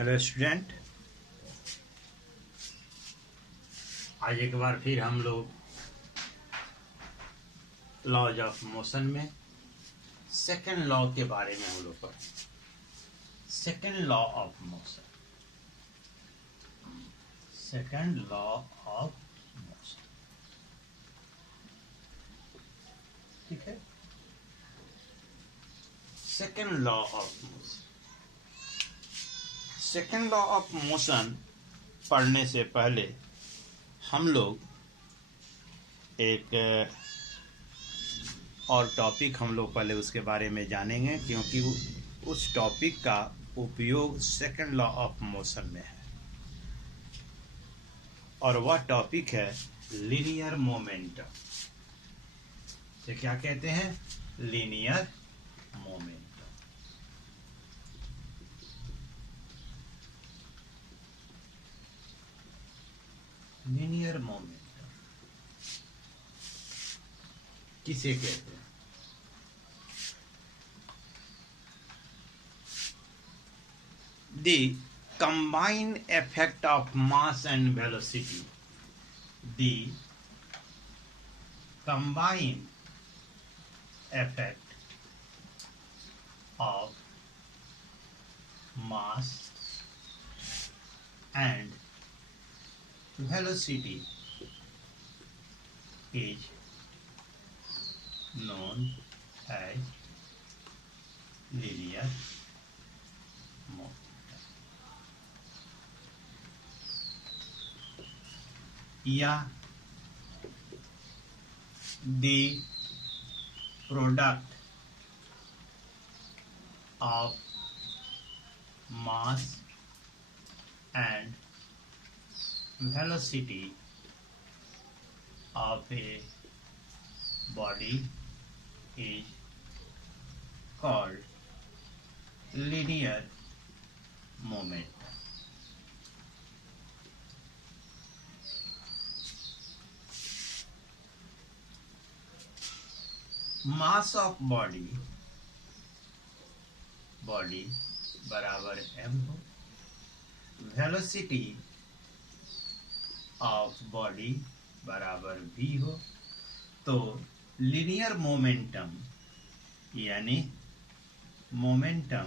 Hello student, आज एक बार फिर हम लोग लॉज ऑफ मोशन में सेकंड लॉ के बारे में हम लोग पढ़ें। Second law of motion, second law of motion, ठीक है। Second law of motion, second law of motion पढ़ने से पहले हम लोग एक और टॉपिक हम लोग पहले उसके बारे में जानेंगे, क्योंकि उस टॉपिक का उपयोग सेकंड लॉ ऑफ मोशन में है, और वह टॉपिक है लीनियर मोमेंटम। से क्या कहते हैं? Linear momentum. लीनियर मोमेंटम किसे कहते हैं? The combined effect of mass and velocity, the combined effect of mass and velocity is known as linear momentum. या the product of mass and velocity of a body is called linear momentum. Mass of body बराबर m हो, velocity of body बराबर v हो, तो linear momentum यानी momentum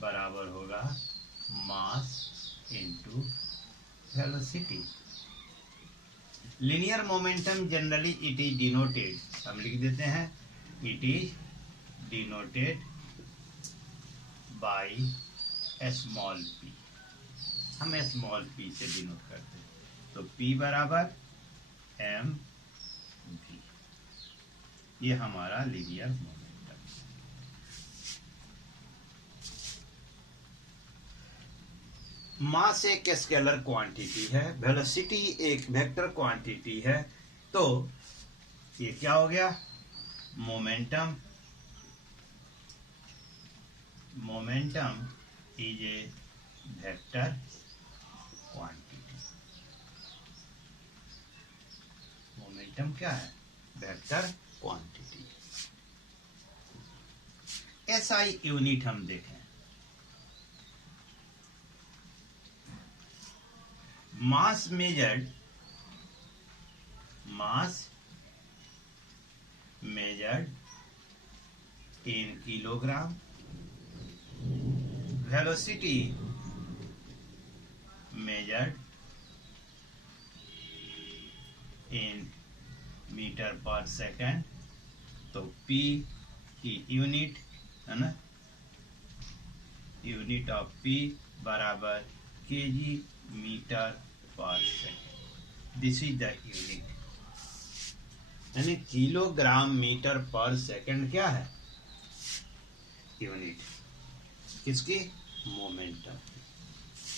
बराबर होगा mass into velocity. Linear momentum generally it is denoted, हम लिख देते हैं, it is denoted by small p। हम स्मॉल p से डिनोट करते हैं, तो p बराबर m v, ये हमारा लीनियर मोमेंटम। मास एक स्केलर क्वांटिटी है, वेलोसिटी एक वेक्टर क्वांटिटी है, तो ये क्या हो गया? Momentum is a vector quantity. Momentum क्या है? Vector quantity. एसआई यूनिट हम देखें, mass measured in kilogram, velocity measured in meter per second, तो p की यूनिट है ना, यूनिट ऑफ p बराबर kg मीटर पर second. This is the unit, यानी किलोग्राम मीटर पर सेकेंड क्या है? यूनिट किसकी? मोमेंटम।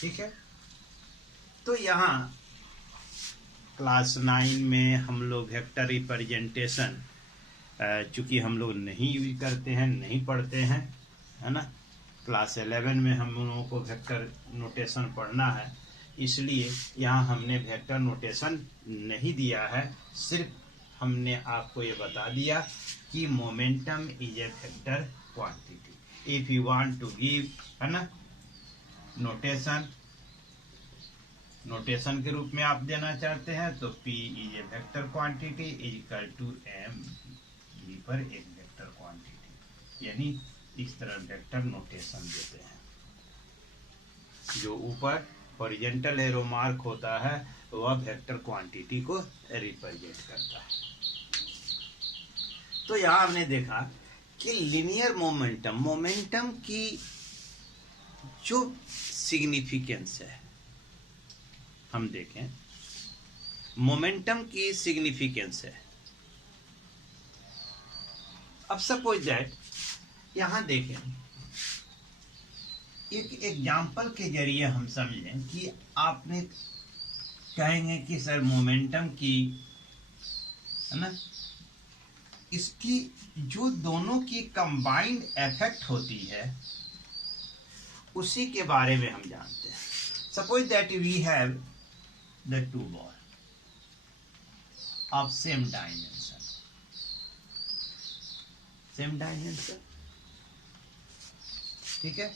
ठीक है, तो यहाँ क्लास 9 में हम लोग वेक्टर रिप्रेजेंटेशन चूंकि हम लोग नहीं यूज करते हैं, नहीं पढ़ते हैं, है ना। क्लास 11 में हम लोगों को वेक्टर नोटेशन पढ़ना है, इसलिए यहाँ हमने वेक्टर नोटेशन नहीं दिया है, सिर्फ हमने आपको ये बता दिया कि momentum is a vector quantity. If you want to give, है ना, नोटेशन के रूप में आप देना चाहते हैं तो P is a vector quantity is equal to m V पर एक वेक्टर क्वांटिटी, यानी इस तरह वेक्टर नोटेशन देते हैं। जो ऊपर हॉरिजॉन्टल एरो मार्क होता है वह वेक्टर क्वांटिटी को रिप्रेजेंट करता है। तो यहां हमने देखा कि लीनियर मोमेंटम की जो सिग्निफिकेंस है, हम देखें मोमेंटम की सिग्निफिकेंस है। अब सपोज दैट यहां देखें, एक एग्जाम्पल के जरिए हम समझें कि आपने कहेंगे कि सर मोमेंटम की, है ना, इसकी जो दोनों की कंबाइंड इफेक्ट होती है उसी के बारे में हम जानते हैं। Suppose that we have the two ball of same dimension, ठीक है,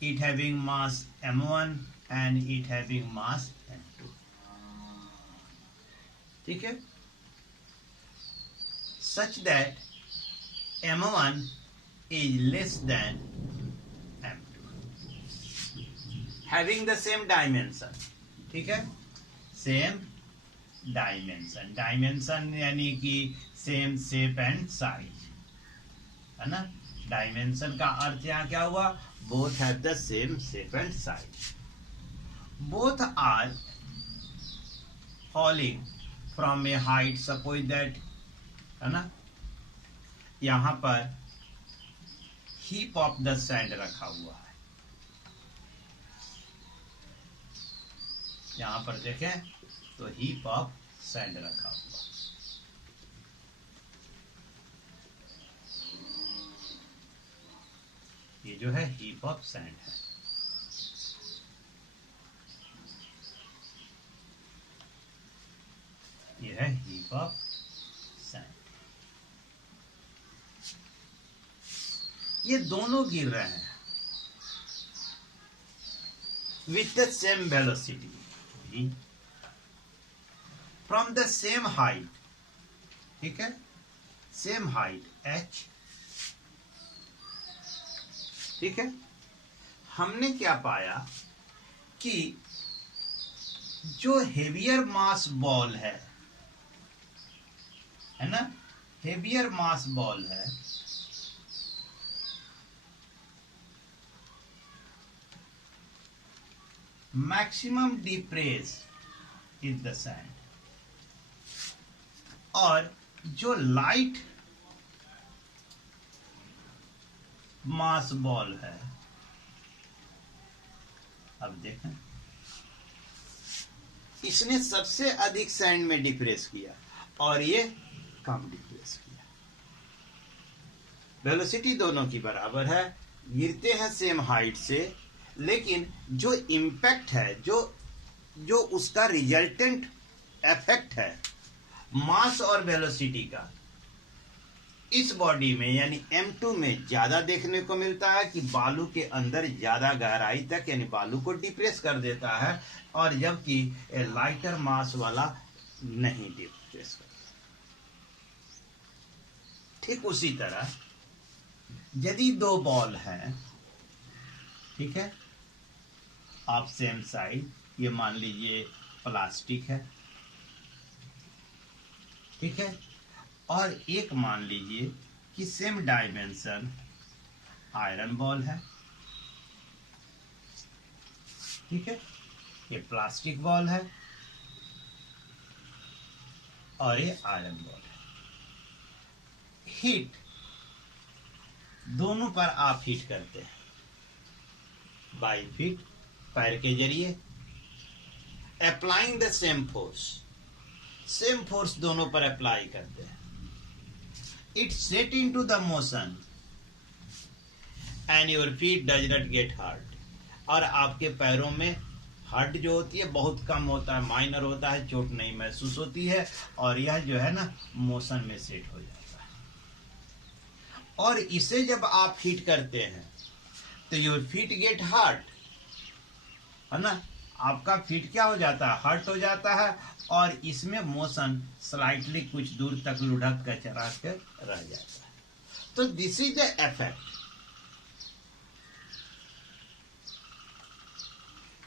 it having mass m1 and it having mass m2, ठीक है, such that m1 is less than having the same dimension, ठीक है, सेम डायमेंशन यानी कि same shape and size, है ना। डायमेंशन का अर्थ यहाँ क्या हुआ, both have the same shape and size, both are falling from a height, suppose that, है ना, यहाँ पर हीप ऑफ द सैंड रखा हुआ है, यहां पर देखें तो हीप ऑफ सैंड रखा हुआ, ये जो है हीप ऑफ सैंड है। ये है हीप ऑफ सैंड, ये दोनों गिर रहे हैं with the same velocity from the same height, ठीक है, सेम हाइट h, ठीक है। हमने क्या पाया कि जो हेवियर मास बॉल है ना, हेवियर मास बॉल है, maximum depress is the sand, और जो लाइट मास बॉल है, अब देखें इसने सबसे अधिक सैंड में डिप्रेस किया और ये कम डिप्रेस किया। वेलोसिटी दोनों की बराबर है, गिरते हैं सेम हाइट से, लेकिन जो इम्पैक्ट है, जो उसका रिजल्टेंट इफेक्ट है मास और वेलोसिटी का, इस बॉडी में यानी M2 में ज्यादा देखने को मिलता है कि बालू के अंदर ज्यादा गहराई तक यानी बालू को डिप्रेस कर देता है, और जबकि लाइटर मास वाला नहीं डिप्रेस करता। ठीक उसी तरह यदि दो बॉल हैं, ठीक है, ऑफ सेम साइड, ये मान लीजिए प्लास्टिक है, ठीक है, और एक मान लीजिए कि सेम डायमेंशन आयरन बॉल है, ठीक है, ये प्लास्टिक बॉल है और ये आयरन बॉल है। हीट दोनों पर आप हीट करते हैं बाय फीट, पैर के जरिए, अप्लाइंग द सेम फोर्स दोनों पर अप्लाई करते हैं। It set into the motion and your feet does not get hurt, और आपके पैरों में हर्ट जो होती है बहुत कम होता है, माइनर होता है, चोट नहीं महसूस होती है, और यह जो है ना मोशन में सेट हो जाता है। और इसे जब आप हिट करते हैं तो योर फीट गेट हर्ट, है ना, आपका फीट क्या हो जाता है, हर्ट हो जाता है, और इसमें मोशन स्लाइटली कुछ दूर तक लुढ़क कर चला कर रह जाता है। तो दिस इज द इफेक्ट।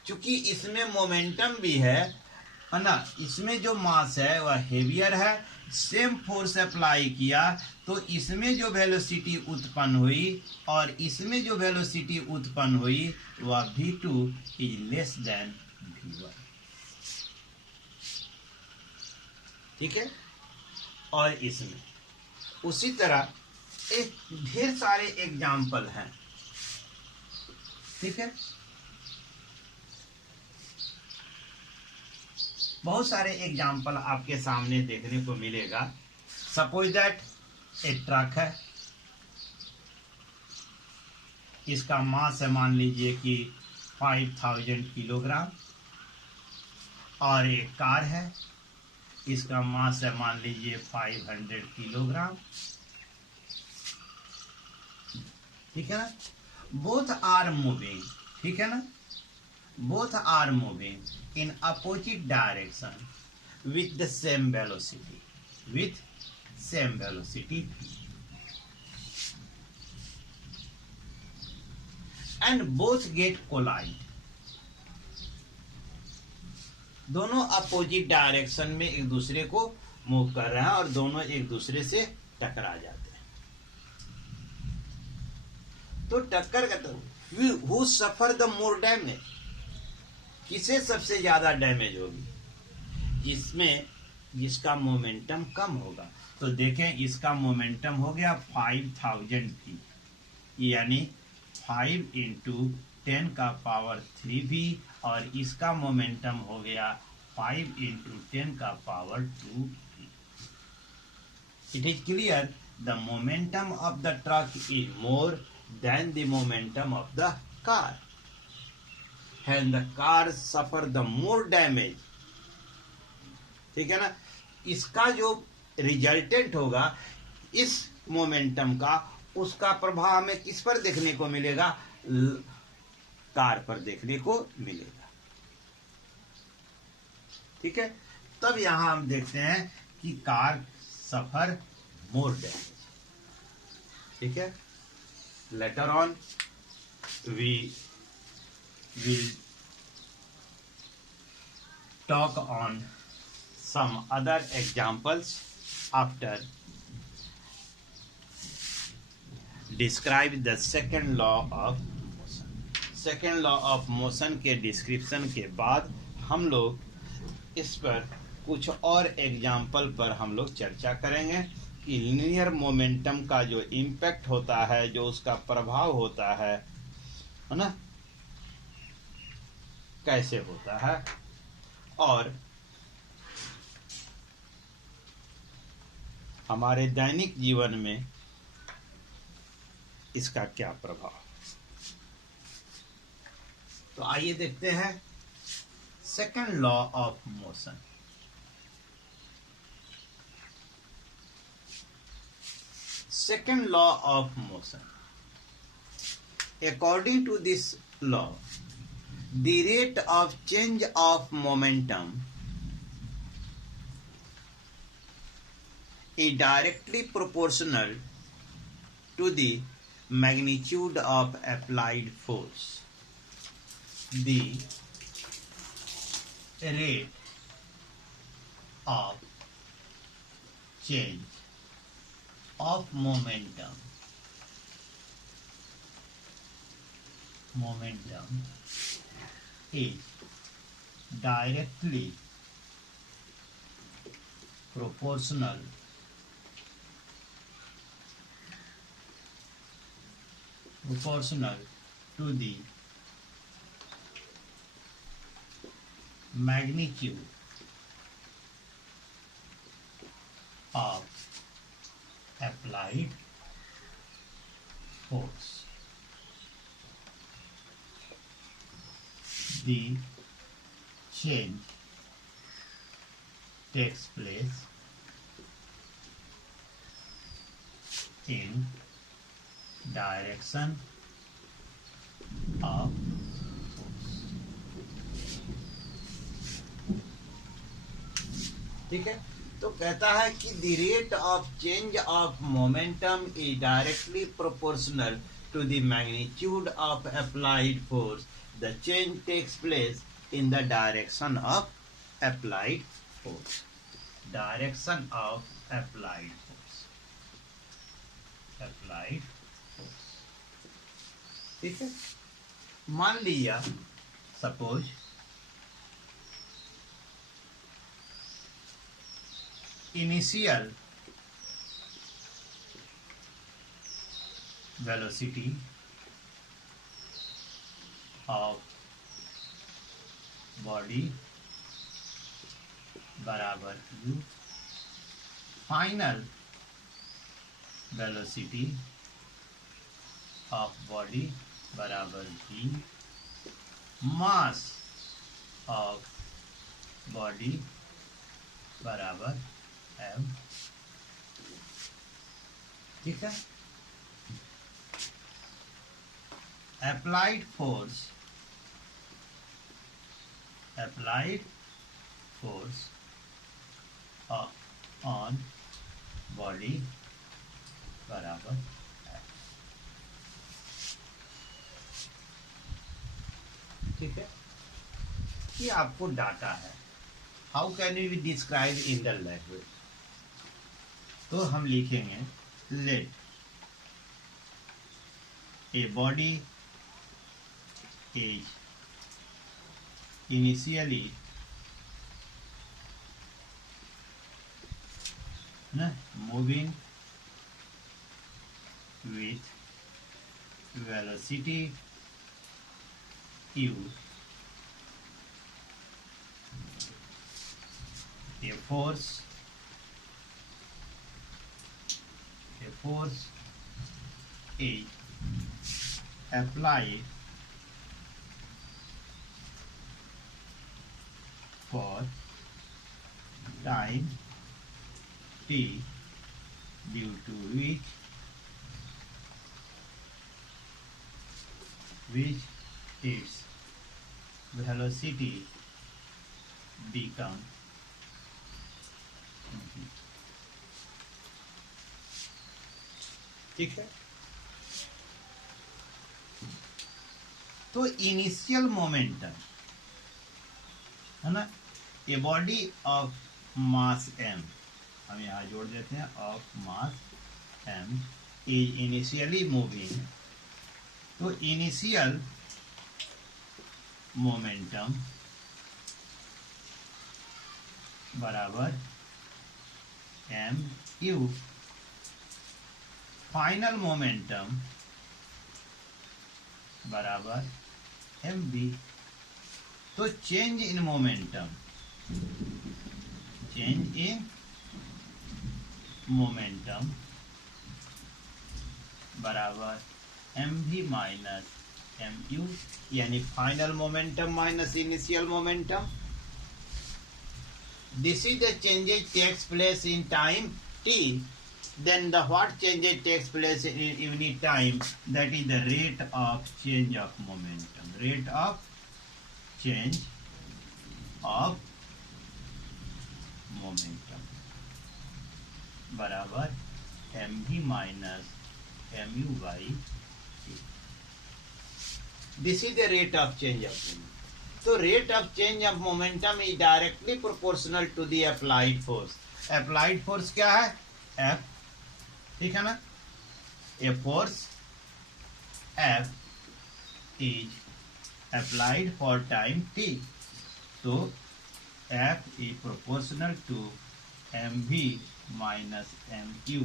चूंकि इसमें मोमेंटम भी है ना, इसमें जो मास है वह हेवियर है, सेम फोर्स अप्लाई किया तो इसमें जो वेलोसिटी उत्पन्न हुई और इसमें जो वेलोसिटी उत्पन्न हुई वह v2 is less than v1। ठीक है। और इसमें उसी तरह एक ढेर सारे एग्जाम्पल हैं। ठीक है, बहुत सारे एग्जाम्पल आपके सामने देखने को मिलेगा। सपोज दैट एक ट्रक है, इसका मास है मान लीजिए कि 5000 किलोग्राम, और एक कार है, इसका मास है मान लीजिए 500 किलोग्राम। ठीक है ना, बोथ आर मूविंग, ठीक है ना, both are moving in opposite direction with the same velocity, with same velocity, and both get collide। दोनों अपोजिट डायरेक्शन में एक दूसरे को मूव कर रहे हैं और दोनों एक दूसरे से टकरा जाते हैं। तो टक्कर का तो who suffer the more damage, किसे सबसे ज्यादा डैमेज होगी, जिसमें जिसका मोमेंटम कम होगा। तो देखें इसका मोमेंटम हो गया 5000 की, यानी 5 × 10⁻³ और इसका मोमेंटम हो गया 5 × 10⁻²। It is clear the momentum of the truck is more than the momentum of the car, and the car suffer the more damage। ठीक है ना, इसका जो रिजल्टेंट होगा इस मोमेंटम का, उसका प्रभाव हमें किस पर देखने को मिलेगा, कार पर देखने को मिलेगा। ठीक है, तब यहां हम देखते हैं कि कार सफर मोर डैमेज। ठीक है, later on we will talk on some other examples after describe the second law of motion। second law of motion के डिस्क्रिप्शन के बाद हम लोग इस पर कुछ और एग्जाम्पल पर हम लोग चर्चा करेंगे कि लीनियर मोमेंटम का जो इम्पैक्ट होता है, जो उसका प्रभाव होता है ना, कैसे होता है और हमारे दैनिक जीवन में इसका क्या प्रभाव। तो आइए देखते हैं second law of motion. Second law of motion, according to this law, the rate of change of momentum is directly proportional to the magnitude of applied force। The rate of change of momentum is directly proportional to the magnitude of applied force। The change takes place in direction of force. ठीक है, तो कहता है कि the rate of change of momentum is directly proportional to the magnitude of applied force. The change takes place in the direction of applied force. Direction of applied force. Applied force. ठीक है, मान लिया suppose initial velocity of body बराबर u, final velocity of body बराबर v, mass of body बराबर m. ठीक है, applied force on body बराबर m. ठीक है, ये आपको डाटा है. How can we describe in the language? तो हम लिखेंगे let a body is initially moving with velocity u, a force is applied for time t due to which its velocity become v. ठीक है, तो initial momentum है ना, a body of mass m, हम यहां जोड़ देते हैं, of mass m is initially moving. तो इनिशियल मोमेंटम बराबर m u, फाइनल मोमेंटम बराबर एम बी. तो चेंज इन मोमेंटम बराबर m we minus M u, यानी final momentum minus initial momentum. This is the changes takes place in time t. Then the what changes takes place in unit time, that is the rate of change of momentum. Rate of change of momentum बराबर mv minus mu by c. This is the rate of change of momentum. So rate of change of momentum is directly proportional to the applied force. Applied force क्या है? F. ठीक है ना, a force F is applied for time t, so F is proportional to mv minus mu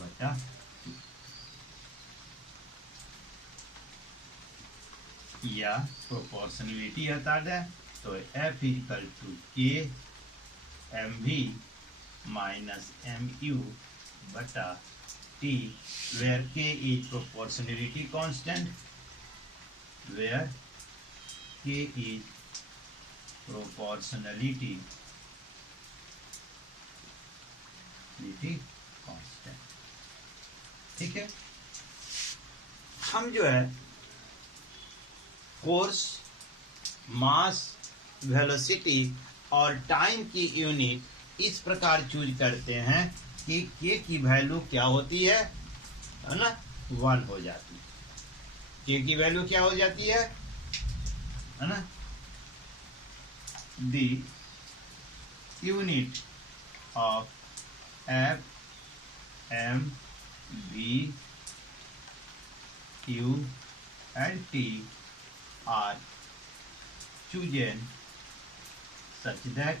बटा c. या proportionality हटा दें तो F equal to k mv minus mu बटा t, where k is proportionality constant, where k is proportionality constant. ठीक है, हम जो है फोर्स, मास, वेलोसिटी और टाइम की यूनिट इस प्रकार चूज करते हैं कि के की वैल्यू क्या होती है ना, 1 हो जाती है। के की वैल्यू क्या हो जाती है ना, the unit of F M V Q and T are chosen such that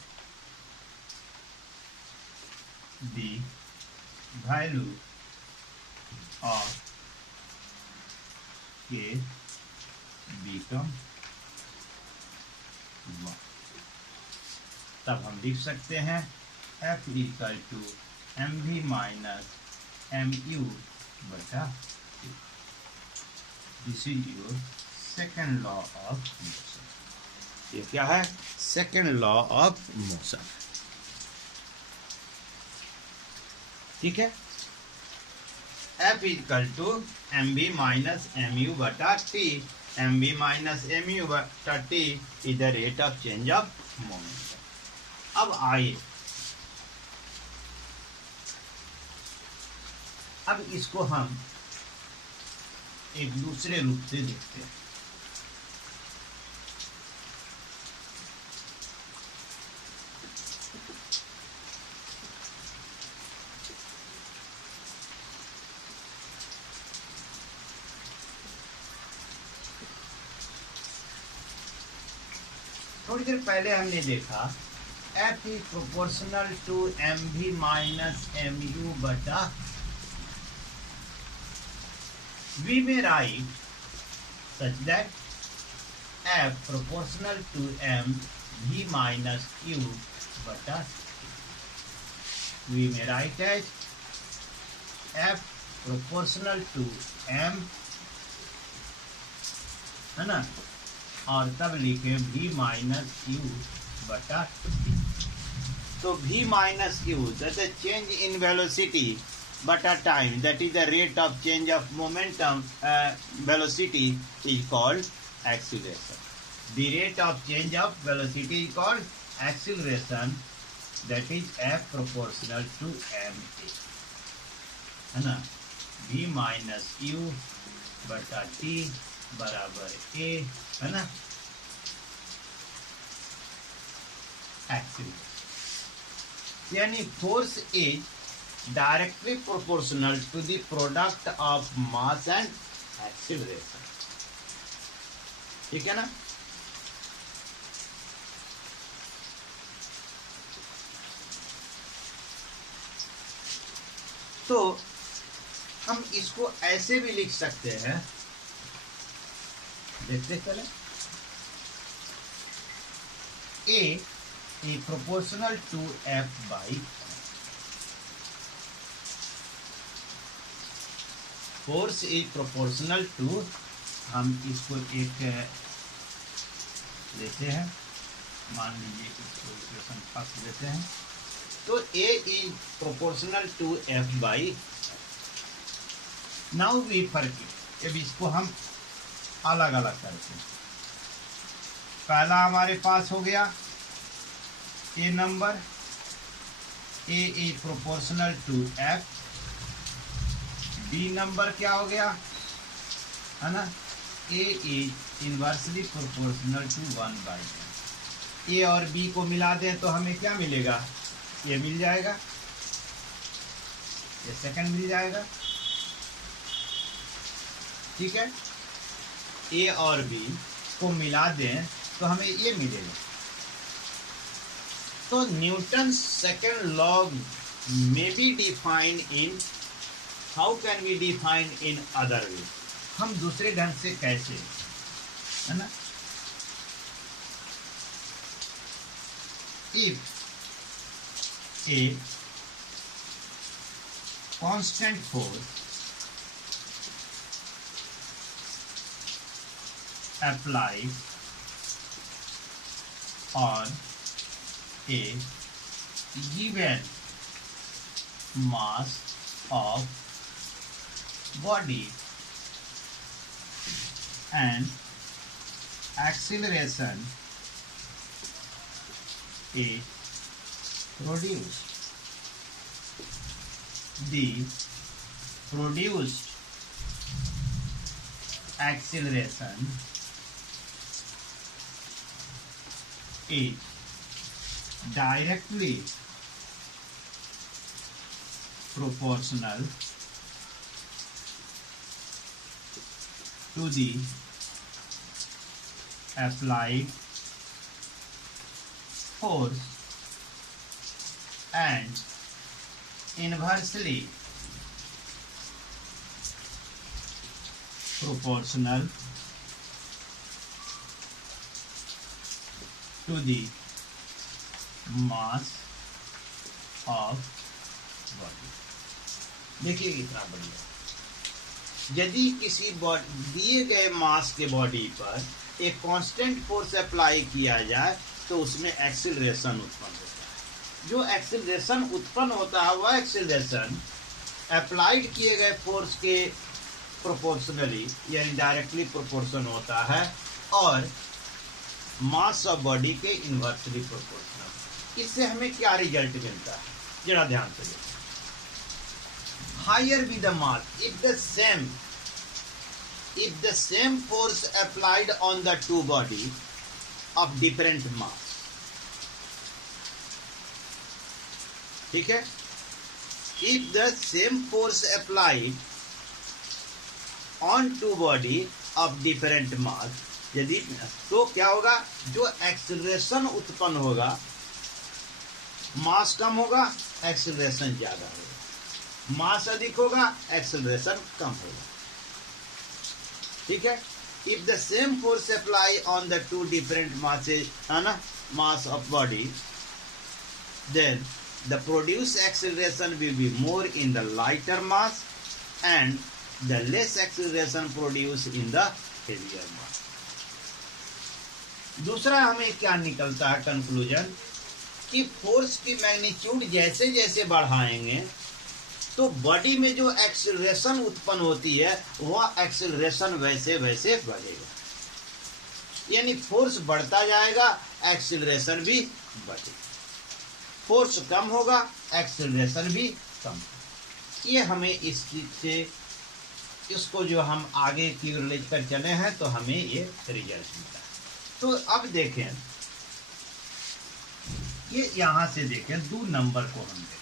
the value of k become 1। तब हम लिख सकते हैं F equal to M we minus M you बटा Q। This is your second law of motion. ये क्या है, second law of motion. ठीक है, F equal to m v minus M you बटा t. M v minus M you बटा t is the rate of change of momentum. अब आइए, अब इसको हम एक दूसरे रूप से देखते हैं। थोड़ी देर पहले हमने देखा F is proportional to M we minus M you बटा। We may write such that F proportional to M we minus Q बटा। वी में राइट है F प्रोपोर्शनल टू एम, है ना, और तब लिखे v माइनस क्यू बटा t. तो v minus u that is change in velocity बटा time, that is the rate of change of momentum. Velocity is called acceleration. The rate of change of velocity is called acceleration, that is f proportional to m, है ना। v minus Q बटा T बराबर a, है ना, acceleration. यानी force is directly proportional to the product of mass and acceleration. ठीक है ना। तो हम इसको ऐसे भी लिख सकते हैं, देखते चले। A is proportional to F by M। Force is proportional to, हम इसको एक लेते हैं, मान लीजिए इसको इक्वेशन फर्स्ट लेते हैं। तो A is proportional to F by. Now we फर्क, अब इसको हम अलग अलग करते हैं। पहला हमारे पास हो गया A number, A is proportional to F. B number क्या हो गया, है ना, A is inversely proportional to 1 by M. A और बी को मिला दें तो हमें क्या मिलेगा, ये मिल जाएगा, ये सेकंड मिल जाएगा। ठीक है, ए और बी को मिला दें तो हमें ये मिलेगा। तो न्यूटन सेकंड लॉ में be define in, how can we define in other way, हम दूसरे ढंग से कैसे, है ना। If a constant force applied on a given mass of body and acceleration is produced. The produced acceleration is directly proportional to the applied force and inversely proportional to the mass of body. देखिए कितना बढ़िया। यदि किसी दिए गए मास के body पर एक कांस्टेंट फोर्स अप्लाई किया जाए तो उसमें एक्सीलरेशन उत्पन्न होता है। जो एक्सीलरेशन उत्पन्न होता है वह एक्सीलरेशन अप्लाइड किए गए फोर्स के प्रोपोर्शनली यानी डायरेक्टली प्रोपोर्शन होता है और मास ऑफ बॉडी के इन्वर्सली प्रोपोर्शनल। इससे हमें क्या रिजल्ट मिलता है जरा ध्यान से देखिए। Higher be the mass if the same force applied on the two body of different mass, ठीक है। If the same force applied on two body of different mass, यदि तो क्या होगा, जो एक्सीलरेशन उत्पन्न होगा, मास कम होगा एक्सीलरेशन ज्यादा होगा, मास अधिक होगा एक्सीलरेशन कम होगा, ठीक है। If the same force apply on the two different masses, है ना, mass of body, then the produce acceleration will be more in the lighter mass and the less acceleration produced in the heavier mass. दूसरा हमें क्या निकलता है conclusion कि force की magnitude जैसे जैसे बढ़ाएंगे तो बॉडी में जो एक्सीलरेशन उत्पन्न होती है वह एक्सीलरेशन वैसे वैसे बढ़ेगा, यानी फोर्स बढ़ता जाएगा एक्सीलरेशन भी बढ़ेगा, फोर्स कम होगा एक्सीलरेशन भी कम। ये हमें इस चीज से, इसको जो हम आगे की रिलेट कर चले हैं तो हमें ये रिजल्ट मिला। तो अब देखें, ये यहां से देखें 2 नंबर को हम देखें।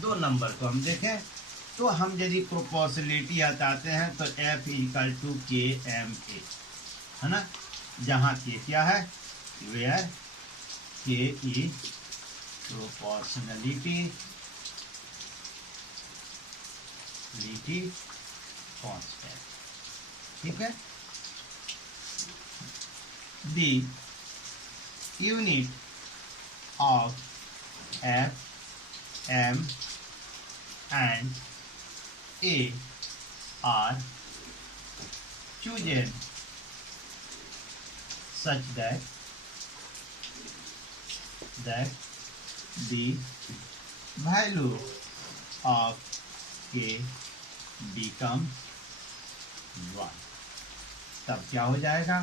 दो नंबर को हम देखें तो हम यदि प्रोपोर्शनलिटी हटाते हैं तो F = KMA, है ना, जहां के क्या है, where K is proportionality constant, ठीक है। The unit of F, M and A are chosen such that the value of K becomes 1। तब क्या हो जाएगा,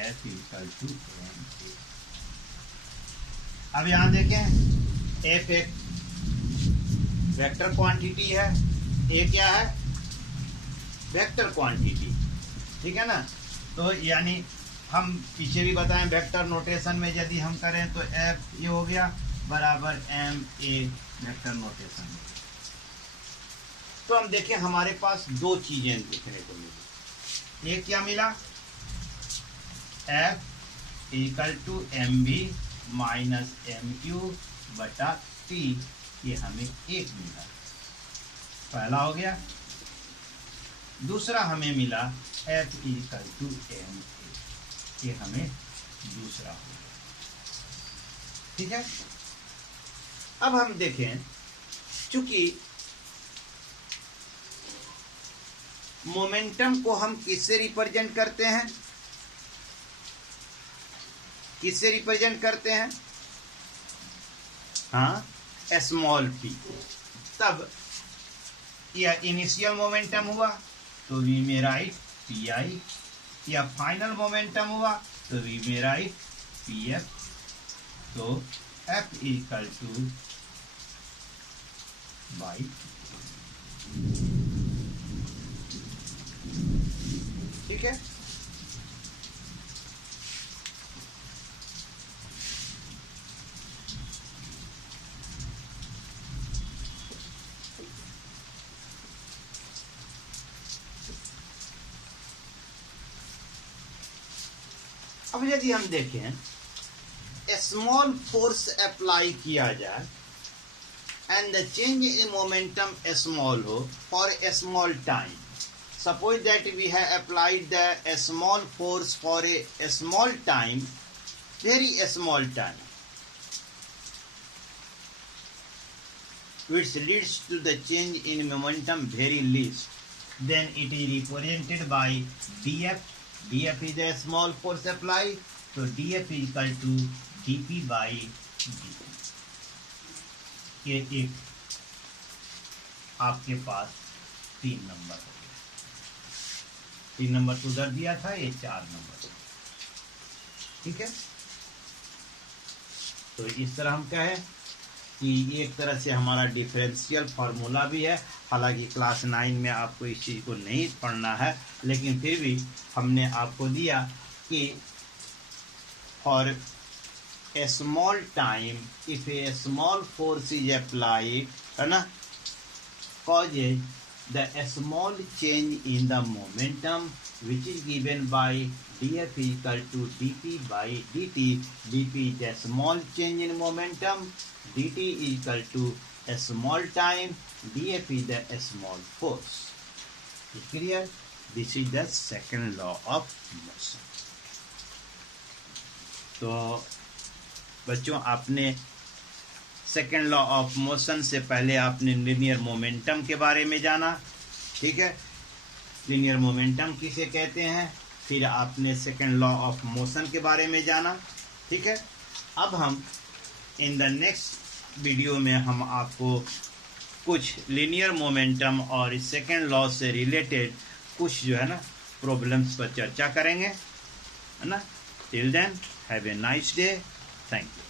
F = MA। अब यहां देखें, F एक वेक्टर क्वांटिटी है, A क्या है, वेक्टर क्वांटिटी, ठीक है ना। तो यानी हम पीछे भी बताएं वेक्टर नोटेशन में यदि हम करें तो F ये हो गया बराबर MA वेक्टर नोटेशन में। तो हम देखें हमारे पास 2 चीजें देखने को मिली। एक क्या मिला, F = MB - MQ/T, ये हमें एक मिला, पहला हो गया। दूसरा हमें मिला F = MA, ये हमें दूसरा हो गया, ठीक है। अब हम देखें, चूंकि मोमेंटम को हम किससे रिप्रेजेंट करते हैं? किससे रिप्रेजेंट करते हैं? हाँ, स्मॉल p। तब यह इनिशियल मोमेंटम हुआ तो वी में राइट pi, या फाइनल मोमेंटम हुआ तो वी में राइट pf। तो f इक्वल टू बाई, ठीक है। अब यदि हम देखें स्मॉल फोर्स अप्लाई किया जाए and the change in momentum small हो for a small time, suppose that we have applied the small force for a small time, very small time, which leads to the change in momentum very least, then it is represented by df. df is a small force applied, so df is equal to dp by dt। ये एक आपके पास 3 number हो गया, 3 number तो उधर दिया था, ये 4 नंबर, ठीक है। तो इस तरह हम कहें कि एक तरह से हमारा डिफरेंशियल फार्मूला भी है। हालांकि क्लास 9 में आपको इस चीज़ को नहीं पढ़ना है, लेकिन फिर भी हमने आपको दिया कि for a small time if A small force is applied, है ना, causes the small change in the momentum which is given by df equal to dp by dt. dp is a small change in momentum, dt is equal to a small time, df is a small force. Is clear? This is the second law of motion. तो बच्चों, आपने second law of motion से पहले आपने linear momentum के बारे में जाना, ठीक है। लीनियर मोमेंटम किसे कहते हैं, फिर आपने सेकेंड लॉ ऑफ मोशन के बारे में जाना, ठीक है। अब हम इन द नेक्स्ट वीडियो में हम आपको कुछ लीनियर मोमेंटम और सेकेंड लॉ से रिलेटेड कुछ जो है ना प्रॉब्लम्स पर चर्चा करेंगे, है ना। Till then have a nice day, thank you.